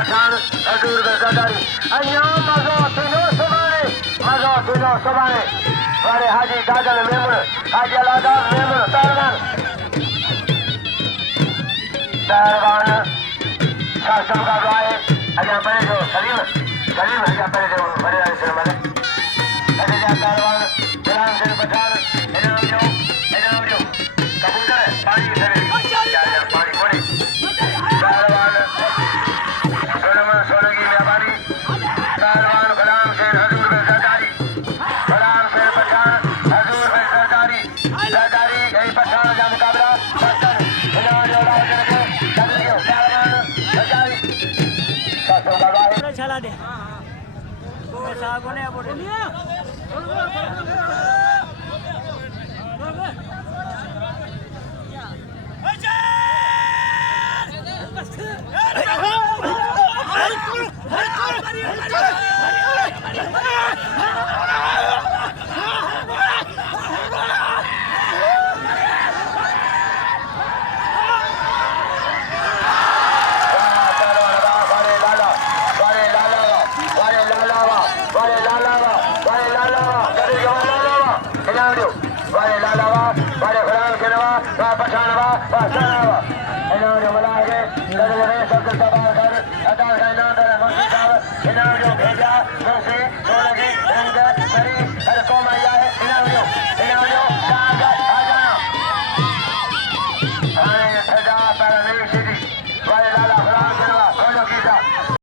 पठान हजूर गजादारी अयो मजो तीनों सुबाने वाले हाजी दादल मेमन हाजी अलादा मेमन तारवान शासन का गाय अजा परे जो सलीम अजा परे जो बड़े आए से माने अजा तारवान गुलाम सिंह पठान इनाम जो कबूतर पानी से पानी कोने तारवान सोनमन सोने की व्यापारी तारवान गुलाम सिंह हजूर गजादारी गुलाम सिंह पठान हजूर गजादारी यही पठान का मुकाबला बस्तर इनाम जो तारवान गजादारी शासन का गाय चला दे पैसा कोने बोले पठान